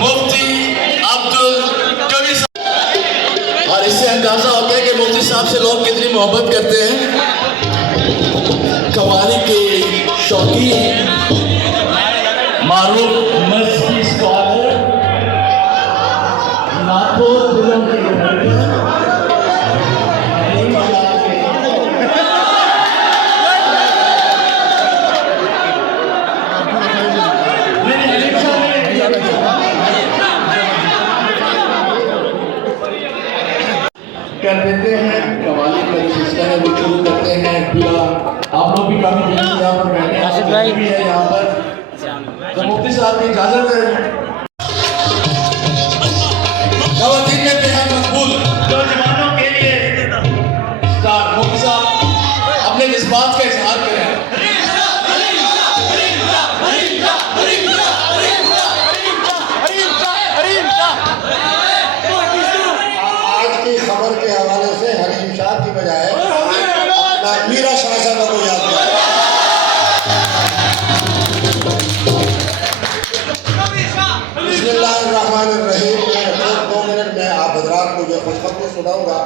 मुफ्ती अब्दुल कवी साहब। और इससे अंदाजा होता है कि मुफ्ती साहब से लोग कितनी मोहब्बत करते हैं। कव्वाली के शौकीन मारूफ मस्जिद स्कॉलर, लाखों दिलों के कर देते हैं। कव्वाली का सिलसिला है वो शुरू करते हैं। पूरा आप लोग भी काफी देर से यहाँ पर बैठे हैं, भी है यहाँ पर। तो मुफ्ती साहब की इजाजत है। ख़वातीन में बेहद मकबूल नौजवानों के लिए स्टार मुफ्ती साहब अपने जज्बात का इजहार करें। खबर के हवाले से हरीम शाह की बजाय अपना मीरा शाह साहब को याद किया। बिस्मिल्लाहिर्रहमानिर्रहीम। मैं 2 मिनट में आप हजरात को जो खुशखबरी सुनाऊंगा।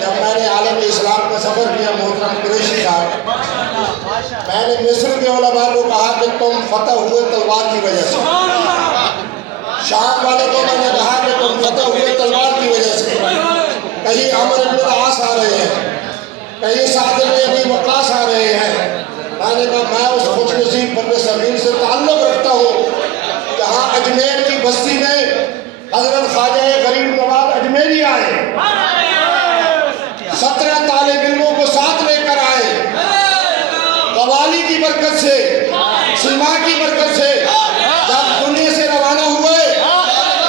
जब मैंने आलम इस्लाम का सफ़र किया मोहतरम कुरैशी साहब, मैंने मिस्र के उलमा को कहा कि तुम फतह हुए तलवार की वजह से, शाम वाले को मैंने कहा कि तुम फतह हुए तलवार की वजह से। कहीं अमर इब्न आस आ रहे हैं, कहीं साद इब्न अबी वक्कास आ रहे हैं। मैंने कहा मैं उस खुशनसीब बंदे सगीर से ताल्लुक़ रखता हूँ जहाँ अजमेर की बस्ती में हज़रत ख्वाजा गरीब नवाज अजमेरी आए, 17 तालिब इल्मों को साथ लेकर आए। कव्वाली की बरकत से, सिमा की बरकत से जब दुनिया से रवाना हुए,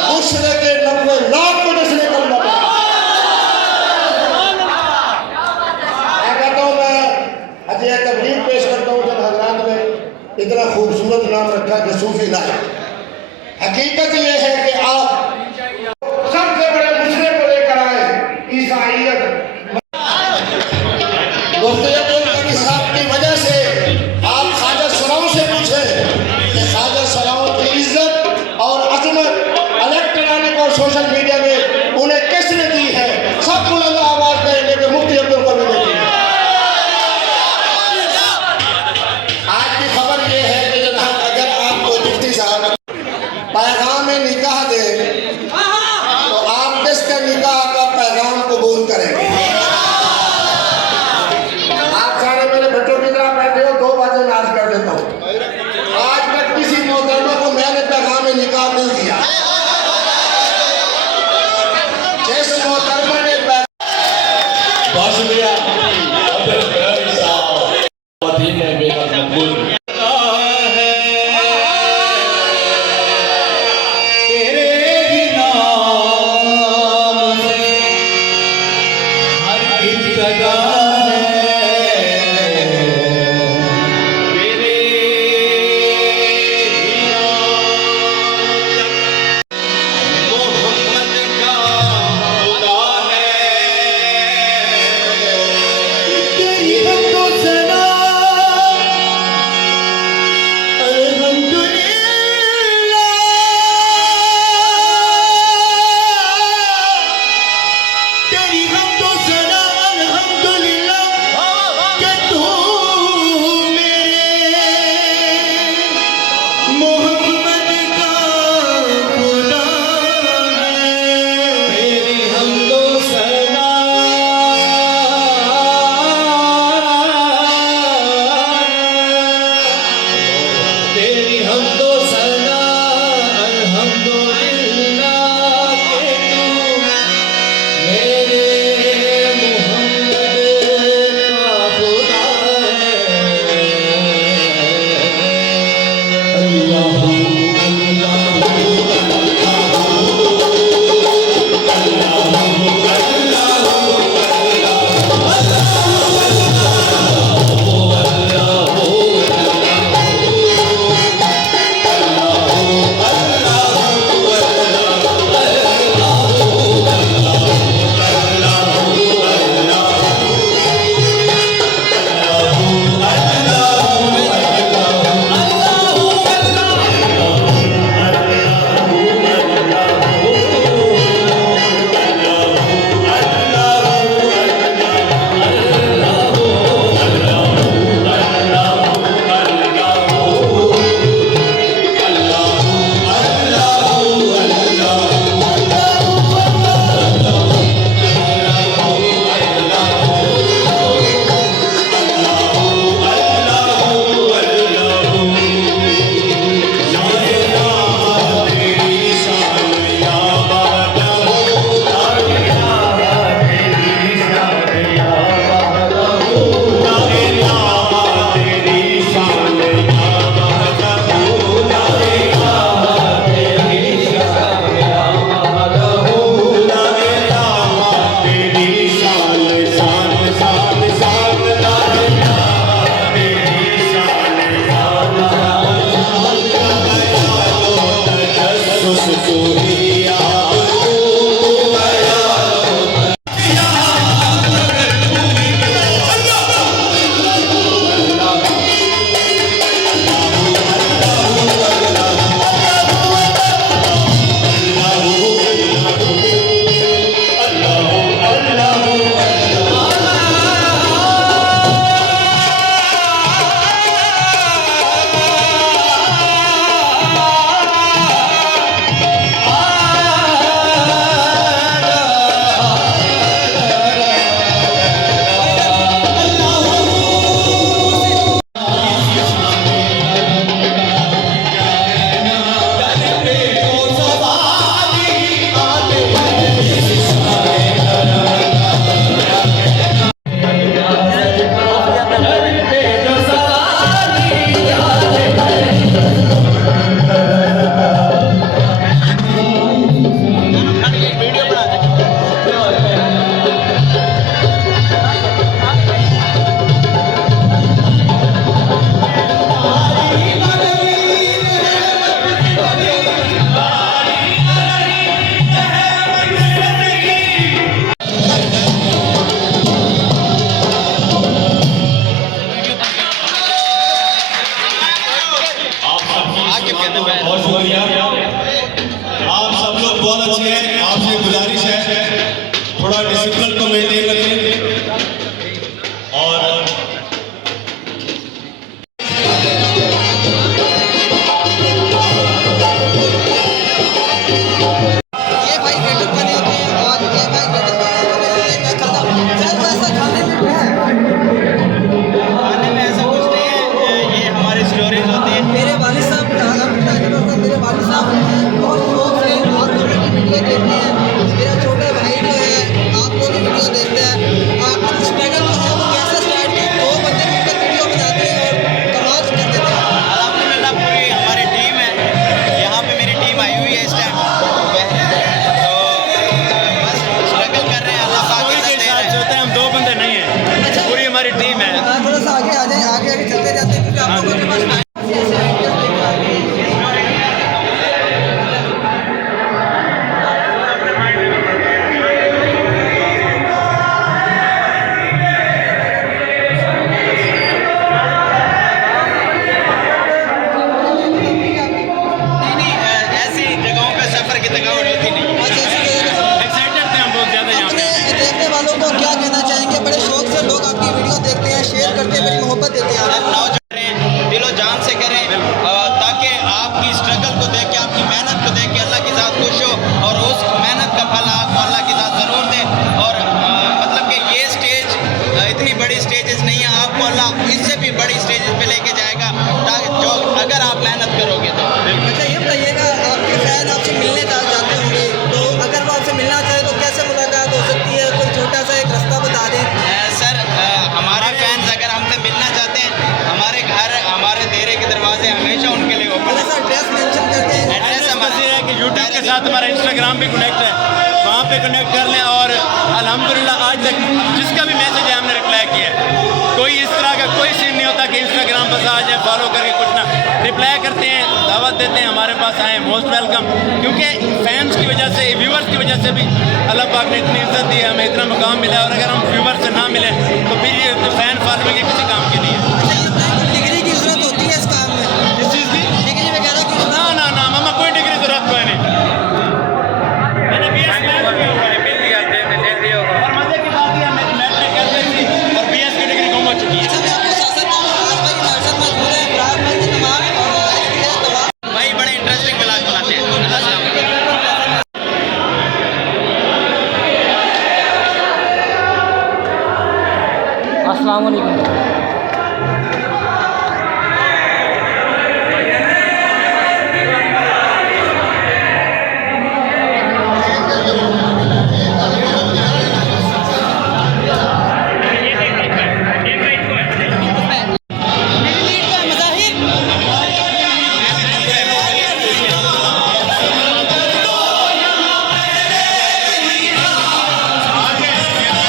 मुशरे के 90 लाख को जश्न कलमा पढ़ा। मैं कहता हूँ, मैं हदिया तबलीग पेश करता हूँ जब हजरात में इतना खूबसूरत नाम रखा कि सूफी नायक। हकीकत ये है कि आप सबसे बड़े मुशरे को लेकर आए, ईसाइयत। मुफ्ती अब्दुल कवी साहब की वजह से आप ख्वाजा सराओं से पूछे कि ख्वाजा सराओं की इज्जत और अजमत इलेक्ट्रॉनिक और सोशल मीडिया में उन्हें किसने दी है? सब बुलंद आवाज करेंगे कि मुफ्ती अब्दुल कवी ने दी है। आज की खबर यह है कि जनाब अगर आपको मुफ्ती साहब पैगाम निकाह दे तो आप किसके निकाह का पैगाम कबूल करेंगे? आप सारे मेरे बच्चों की तरह बैठे हो, 2 बातें नाज कर देता हूँ। आज तक किसी मोहतरमा को मैंने पैगाम निकाह नहीं दिया। बहुत शुक्रिया। आप सब लोग बहुत अच्छे हैं। आपसे गुजारिश है थोड़ा डिसिप्लिन को मेंटेन रखें और ये भाई वीडियो बने होते हैं और ये भाई वीडियो बने होते हैं। मैं खाता हूँ सर, वैसा खाने में क्या है? खाने में ऐसा कुछ नहीं है, ये हमारी स्टोरीज होती है। मेरे वालिद साहब मेरे वालिद साहब बहुत शौक से आप लोगों की वीडियो देखते हैं। मेरा छोटा भाई जो है आप लोगों की वीडियो देखते हैं। आप स्ट्रगल जो है वो कैसे स्टार्ट किया? दो बंदे मिलकर वीडियो बनाते हैं और कमाल कर देते हैं। अल्हम्दुलिल्लाह पूरी हमारी टीम है, यहाँ पे मेरी टीम आई हुई है इस टाइम। तो बस स्ट्रगल कर रहे हैं, अल्लाह पाक इज़्ज़त दे रहा है। होते हैं, हम दो बंदे नहीं हैं, अच्छा, पूरी हमारी टीम है। थोड़ा सा आगे आ जाए, आगे आगे चलते जाते हैं क्योंकि आप लोगों के पास टाइम ऐसे आइडियाज लेकर आते हैं। नहीं, ऐसी जगहों पे सफ़र की थकावट होती नहीं। अच्छा, ऐसी जगह पे एक्साइटेड थे हम बहुत ज़्यादा यहाँ अपने पे। देखने वालों को क्या कहना चाहेंगे? बड़े शौक से लोग आपकी वीडियो देखते हैं, शेयर करते हैं, बड़ी मोहब्बत देते हैं। नौजवान करें, दिलो जान से करें, ताकि आपकी स्ट्रगल को देख के, आपकी मेहनत को देख के अल्लाह के साथ खुश हो और उस मेहनत का फल आपको अल्लाह के साथ ज़रूर दे। और मतलब कि ये स्टेज इतनी बड़ी स्टेजेस नहीं है, आपको अल्लाह इससे भी बड़ी स्टेजेस पे लेके जाएगा, ताकि जो अगर आप मेहनत करोगे तो। अच्छा, ये बताइएगा, आपके फैन आपसे मिलने जाते होंगे, तो अगर वो आपसे मिलना चाहे तो कैसे मुलाकात हो सकती है? कोई छोटा सा एक रास्ता बता दें। सर, हमारे फैंस अगर हमसे मिलना चाहते हैं, हमारे घर, हमारे डेरे के दरवाजे हमेशा उनके लिए ओपन थोड़ा है। सा एड्रेस मेंशन करते हैं। एड्रेस हमारा ये है कि यूट्यूब के साथ हमारा इंस्टाग्राम भी कनेक्ट है, वहाँ पे कनेक्ट कर लें। और अल्हम्दुलिल्लाह आज तक जिसका भी मैसेज है हमने रिप्लाई किया है। कोई इस तरह का कोई सीन नहीं होता कि इंस्टाग्राम बस आ जाए फॉलो करके कुछ ना, रिप्लाई करते हैं, दावत देते हैं, हमारे पास आए, मोस्ट वेलकम। क्योंकि फैंस की वजह से, व्यूवर्स की वजह से भी अल्लाह पाक ने इतनी इज्जत दी है, हमें इतना मुकाम मिला है। और अगर हम व्यूवर से ना मिले तो फिर ये फैन फॉलोइंग के किसी काम की नहीं है। अच्छा, ये बताइए, कोई डिग्री की जरूरत होती है इस काम में? इस चीज़ की डिग्री वगैरह की ना ना ना मामा, कोई डिग्री जरूरत कोई नहीं। मैंने BS मैथ की और मजे की बात है, मेरी मैथ में कैसे थी और BS की डिग्री गुम हो चुकी है। अच्छा, मैं आपको साथ साथ फराज भाई हमारे साथ मौजूद हैं। फराज भाई की तमाम तमाम भाई बड़े इंटरेस्टिंग व्लॉग बनाते हैं। अस्सलाम वालेकुम। अस्सलाम वालेकुम।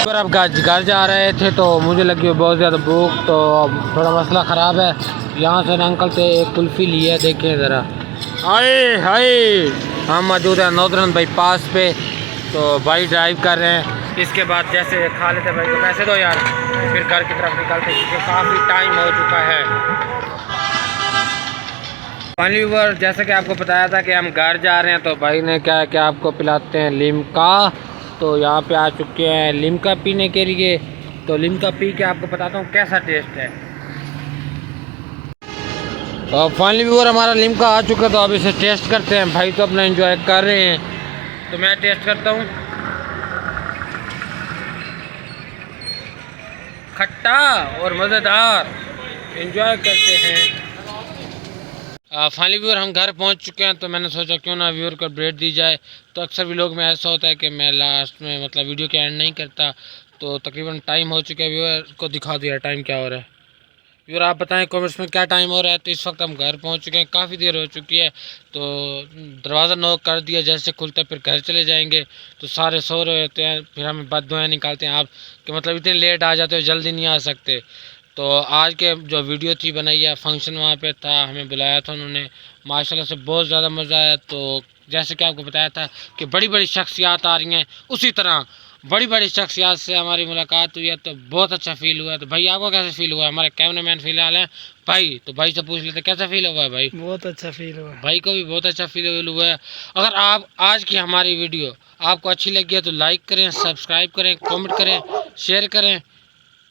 अगर आप घर जा रहे थे तो मुझे लगी बहुत ज़्यादा भूख, तो अब थोड़ा मसला ख़राब है। यहाँ से अंकल से एक कुल्फ़ी ली है, देखें ज़रा। हाय हाय, हम मौजूद हैं नॉर्दर्न बाईपास पे, तो भाई ड्राइव कर रहे हैं। इसके बाद जैसे खा लेते भाई को पैसे दो यार, फिर घर की तरफ निकलते क्योंकि काफ़ी टाइम हो चुका है। फाइनली व्यूअर, जैसे कि आपको बताया था कि हम घर जा रहे हैं, तो भाई ने क्या है कि आपको पिलाते हैं लिम्का। तो यहाँ पे आ चुके हैं लिम्का पीने के लिए। तो लिम्का पी के आपको बताता हूँ कैसा टेस्ट है। तो फाइनली व्यूअर, हमारा लिम्का आ चुका है, तो अब इसे टेस्ट करते हैं। भाई तो अपना एंजॉय कर रहे हैं, तो मैं टेस्ट करता हूँ। खट्टा और मज़ेदार, एंजॉय करते हैं। फाइनली व्यूअर, हम घर पहुंच चुके हैं, तो मैंने सोचा क्यों ना व्यूअर को ब्रेड दी जाए। तो अक्सर भी लोग में ऐसा होता है कि मैं लास्ट में मतलब वीडियो के एंड नहीं करता। तो तकरीबन टाइम हो चुका है, व्यूअर को दिखा दिया टाइम क्या हो रहा है। व्यूअर आप बताएं कमेंट्स में क्या टाइम हो रहा है। तो इस वक्त हम घर पहुंच चुके हैं, काफ़ी देर हो चुकी है। तो दरवाज़ा नॉक कर दिया, जैसे खुलता है फिर घर चले जाएंगे। तो सारे सो रहे होते हैं, फिर हमें बददुआएं निकालते हैं आप कि मतलब इतने लेट आ जाते हो, जल्दी नहीं आ सकते। तो आज के जो वीडियो थी बनाई है, फंक्शन वहाँ पे था, हमें बुलाया था उन्होंने, माशाल्लाह से बहुत ज़्यादा मज़ा आया। तो जैसे कि आपको बताया था कि बड़ी बड़ी शख्सियात आ रही हैं, उसी तरह बड़ी बड़ी शख्सियत से हमारी मुलाकात हुई है, तो बहुत अच्छा फील हुआ। तो भाई आपको कैसे फील हुआ? हमारे कैमरामैन फिलहाल हैं भाई, तो भाई से पूछ लेते कैसा फील हुआ है भाई? बहुत अच्छा फील हुआ। भाई को भी बहुत अच्छा फील हुआ है। अगर आप आज की हमारी वीडियो आपको अच्छी लगी है तो लाइक करें, सब्सक्राइब करें, कमेंट करें, शेयर करें।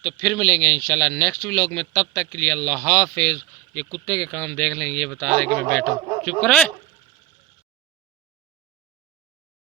तो फिर मिलेंगे इंशाल्लाह नेक्स्ट व्लॉग में, तब तक के लिए अल्लाह हाफिज़। ये कुत्ते के काम देख लें, ये बता रहे कि मैं बैठा, चुप करें।